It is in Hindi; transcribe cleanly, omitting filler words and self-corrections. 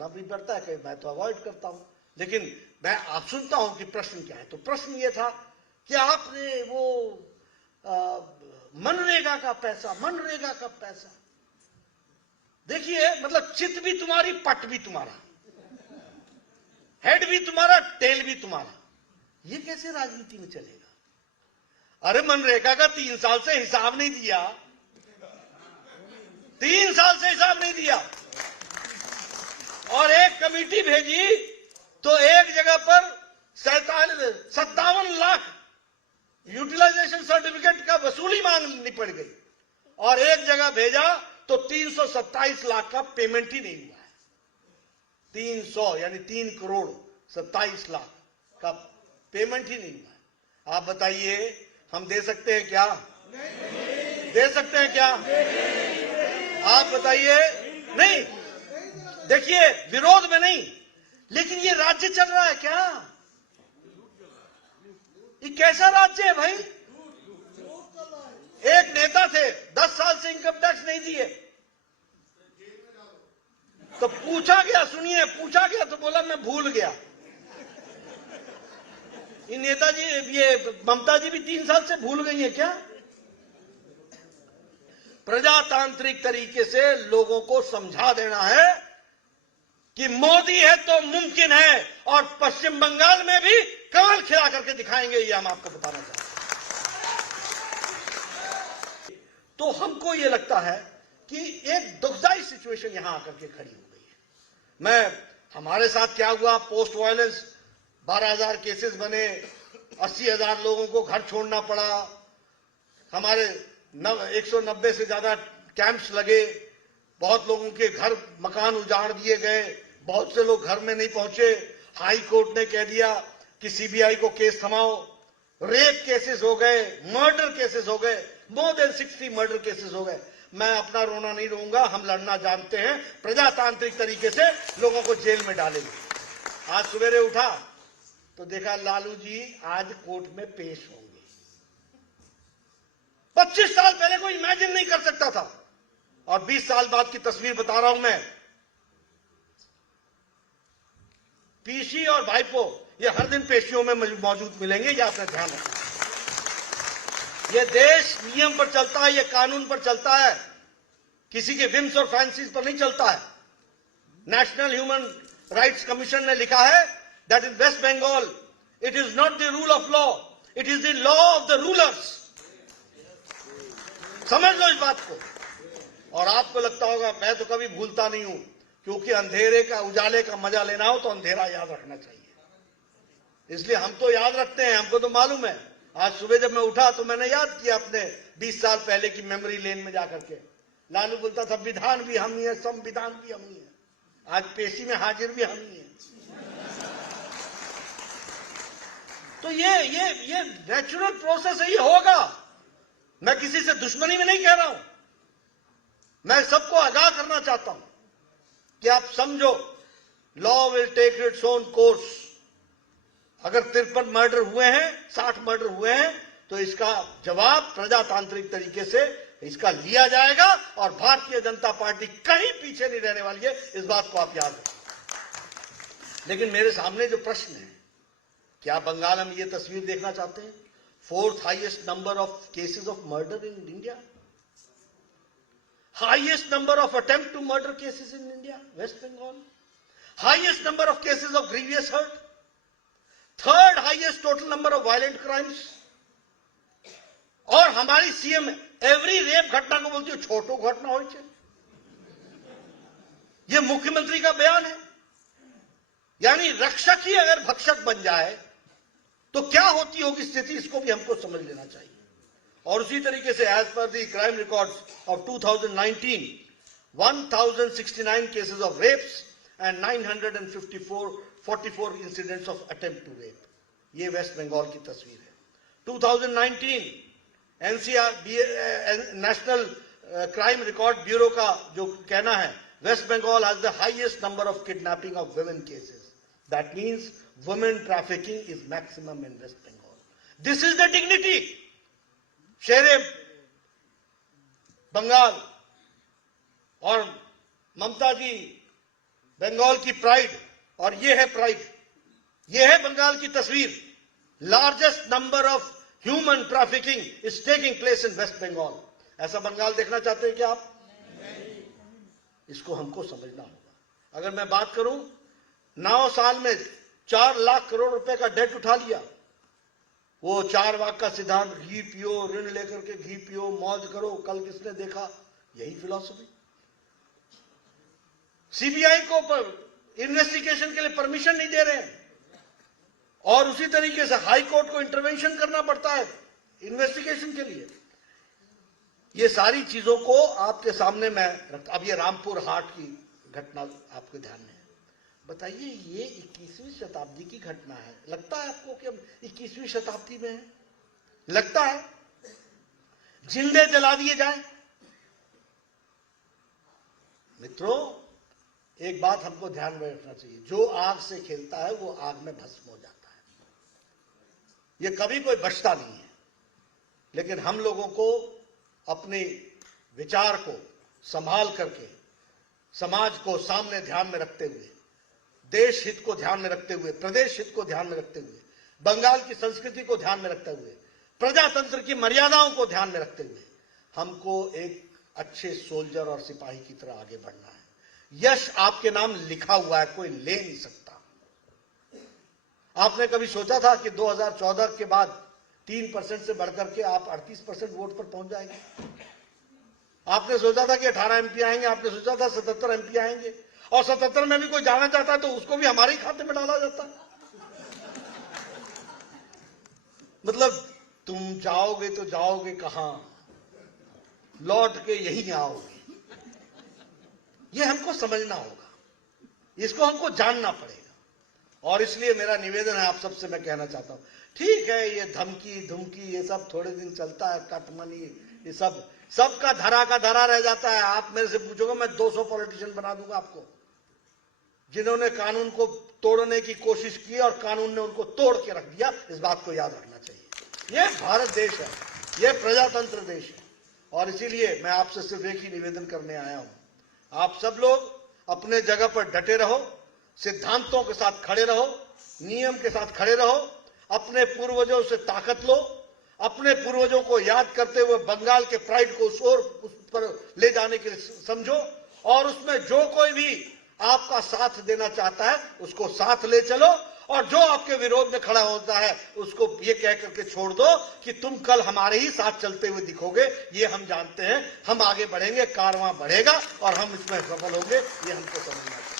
बोलना भी पड़ता है, कहीं मैं तो अवॉइड करता हूं, लेकिन मैं आप सुनता हूं कि प्रश्न क्या है। तो प्रश्न ये था कि आपने वो मनरेगा का पैसा देखिए, मतलब चित भी तुम्हारी, पट भी तुम्हारा, हेड भी तुम्हारा, टेल भी तुम्हारा, ये कैसे राजनीति में चलेगा? अरे मनरेगा का 3 साल से हिसाब नहीं दिया, 3 साल से हिसाब नहीं दिया, और एक कमेटी भेजी तो एक जगह पर 57 लाख यूटिलाइजेशन सर्टिफिकेट का वसूली मांगनी पड़ गई, और एक जगह भेजा तो 327 लाख का पेमेंट ही नहीं हुआ है। 300 यानी 3 करोड़ 27 लाख का पेमेंट ही नहीं हुआ है। आप बताइए, हम दे सकते हैं क्या? नहीं। दे सकते हैं क्या? नहीं। आप बताइए। नहीं, देखिए विरोध में नहीं, लेकिन ये राज्य चल रहा है क्या? ये कैसा राज्य है भाई? एक नेता थे 10 साल से इनकम टैक्स नहीं दिए, तो पूछा गया, सुनिए, पूछा गया तो बोला मैं भूल गया। ये नेताजी, ये ममता जी भी 3 साल से भूल गई है क्या? प्रजातांत्रिक तरीके से लोगों को समझा देना है कि मोदी है तो मुमकिन है, और पश्चिम बंगाल में भी कमाल खिला करके दिखाएंगे, ये हम आपको बताना चाहते हैं। तो हमको ये लगता है कि एक दुखदाई सिचुएशन यहां आकर के खड़ी हो गई है। हमारे साथ क्या हुआ, पोस्ट वायलेंस 12,000 केसेस बने, 80,000 लोगों को घर छोड़ना पड़ा, हमारे 190 से ज्यादा कैंप्स लगे, बहुत लोगों के घर मकान उजाड़ दिए गए, बहुत से लोग घर में नहीं पहुंचे। हाई कोर्ट ने कह दिया कि सीबीआई को केस थमाओ। रेप केसेस हो गए, मर्डर केसेस हो गए, मोर देन 60 मर्डर केसेस हो गए। मैं अपना रोना नहीं रोऊंगा, हम लड़ना जानते हैं, प्रजातांत्रिक तरीके से लोगों को जेल में डालेंगे। आज सवेरे उठा तो देखा लालू जी आज कोर्ट में पेश होंगे। 25 साल पहले कोई इमेजिन नहीं कर सकता था, और 20 साल बाद की तस्वीर बता रहा हूं मैं। पीसी और भाईपो ये हर दिन पेशियों में मौजूद मिलेंगे, ये आपका ध्यान रखना। ये देश नियम पर चलता है, ये कानून पर चलता है, किसी के विम्स और फैंसीज पर नहीं चलता है। नेशनल ह्यूमन राइट्स कमीशन ने लिखा है that in West Bengal it is not the rule of law, it is the law of the rulers. समझ लो इस बात को। और आपको लगता होगा मैं तो कभी भूलता नहीं हूं, क्योंकि अंधेरे का, उजाले का मजा लेना हो तो अंधेरा याद रखना चाहिए, इसलिए हम तो याद रखते हैं, हमको तो मालूम है। आज सुबह जब मैं उठा तो मैंने याद किया अपने 20 साल पहले की मेमोरी लेन में जाकर के। लालू बोलता था विधान भी हम ही है, संविधान भी हम ही है, आज पेशी में हाजिर भी हम ही है। तो ये नेचुरल प्रोसेस है, ये होगा। मैं किसी से दुश्मनी में नहीं कह रहा हूं, मैं सबको आगाह करना चाहता हूं कि आप समझो, law will take its own course. अगर 53 मर्डर हुए हैं, 60 मर्डर हुए हैं, तो इसका जवाब प्रजातांत्रिक तरीके से इसका लिया जाएगा, और भारतीय जनता पार्टी कहीं पीछे नहीं रहने वाली है, इस बात को आप याद रखें। लेकिन मेरे सामने जो प्रश्न है, क्या बंगाल हम ये तस्वीर देखना चाहते हैं? 4th highest number of cases of murder in India, highest number of attempt to murder cases in India, West Bengal, highest number of cases of grievous hurt, 3rd highest total number of violent crimes, और हमारी सीएम एवरी रेप घटना को बोलती है छोटो घटना हो। यह मुख्यमंत्री का बयान है। यानी रक्षक ही अगर भक्षक बन जाए तो क्या होती होगी स्थिति, इसको भी हमको समझ लेना चाहिए। और उसी तरीके से as per the crime records of 2019, 1069 cases of rapes and 944 incidents of attempt to rape. ये वेस्ट बंगाल की तस्वीर है। 2019 NCR national crime record bureau का जो कहना है, West Bengal has the highest number of kidnapping of women cases. That means women trafficking is maximum in West Bengal. This is the dignity. शेरे बंगाल और ममता जी बंगाल की प्राइड, और ये है प्राइड, ये है बंगाल की तस्वीर। Largest number of human trafficking is taking place in West Bengal. ऐसा बंगाल देखना चाहते हैं क्या आप? इसको हमको समझना होगा। अगर मैं बात करूं, 9 साल में 4 लाख करोड़ रुपए का डेट उठा लिया। वो 4 वाक का सिद्धांत, घी पियो, ऋण लेकर के घी पियो, मौज करो, कल किसने देखा, यही फिलॉसफी। सीबीआई को इन्वेस्टिगेशन के लिए परमिशन नहीं दे रहे हैं, और उसी तरीके से हाई कोर्ट को इंटरवेंशन करना पड़ता है इन्वेस्टिगेशन के लिए। ये सारी चीजों को आपके सामने मैं रखता। अब ये रामपुर हाट की घटना आपके ध्यान में है। बताइए, ये 21वीं शताब्दी की घटना है। लगता है आपको कि हम 21वीं शताब्दी में हैं? लगता है जिंदे जला दिए जाए? मित्रों, एक बात हमको ध्यान में रखना चाहिए, जो आग से खेलता है वो आग में भस्म हो जाता है। ये कभी कोई बचता नहीं है। लेकिन हम लोगों को अपने विचार को संभाल करके, समाज को सामने ध्यान में रखते हुए, देश हित को ध्यान में रखते हुए, प्रदेश हित को ध्यान में रखते हुए, बंगाल की संस्कृति को ध्यान में रखते हुए, प्रजातंत्र की मर्यादाओं को ध्यान में रखते हुए हमको एक अच्छे सोल्जर और सिपाही की तरह आगे बढ़ना है। यश आपके नाम लिखा हुआ है, कोई ले नहीं सकता। आपने कभी सोचा था कि 2014 के बाद 3% से बढ़कर के आप 38% वोट पर पहुंच जाएंगे? आपने सोचा था कि 18 एमपी आएंगे, आपने सोचा था 77 एमपी आएंगे, और 77 में भी कोई जाना चाहता है तो उसको भी हमारे ही खाते में डाला जाता है। मतलब तुम जाओगे तो जाओगे कहां, लौट के यहीं आओगे। ये हमको समझना होगा, इसको हमको जानना पड़ेगा। और इसलिए मेरा निवेदन है आप सबसे, मैं कहना चाहता हूं, ठीक है ये धमकी धुमकी ये सब थोड़े दिन चलता है, कटमनी ये सबका धरा का धरा रह जाता है। आप मेरे से पूछोगे, मैं 200 पॉलिटिशियन बना दूंगा आपको, जिन्होंने कानून को तोड़ने की कोशिश की और कानून ने उनको तोड़ के रख दिया। इस बात को याद रखना चाहिए। ये भारत देश है, ये प्रजातंत्र देश है, और इसीलिए मैं आपसे सिर्फ एक ही निवेदन करने आया हूं, आप सब लोग अपने जगह पर डटे रहो, सिद्धांतों के साथ खड़े रहो, नियम के साथ खड़े रहो, अपने पूर्वजों से ताकत लो, अपने पूर्वजों को याद करते हुए बंगाल के प्राइड को उस पर ले जाने के लिए समझो, और उसमें जो कोई भी आपका साथ देना चाहता है उसको साथ ले चलो, और जो आपके विरोध में खड़ा होता है उसको ये कह करके छोड़ दो कि तुम कल हमारे ही साथ चलते हुए दिखोगे। ये हम जानते हैं, हम आगे बढ़ेंगे, कारवां बढ़ेगा और हम इसमें सफल होंगे, ये हमको समझना चाहिए।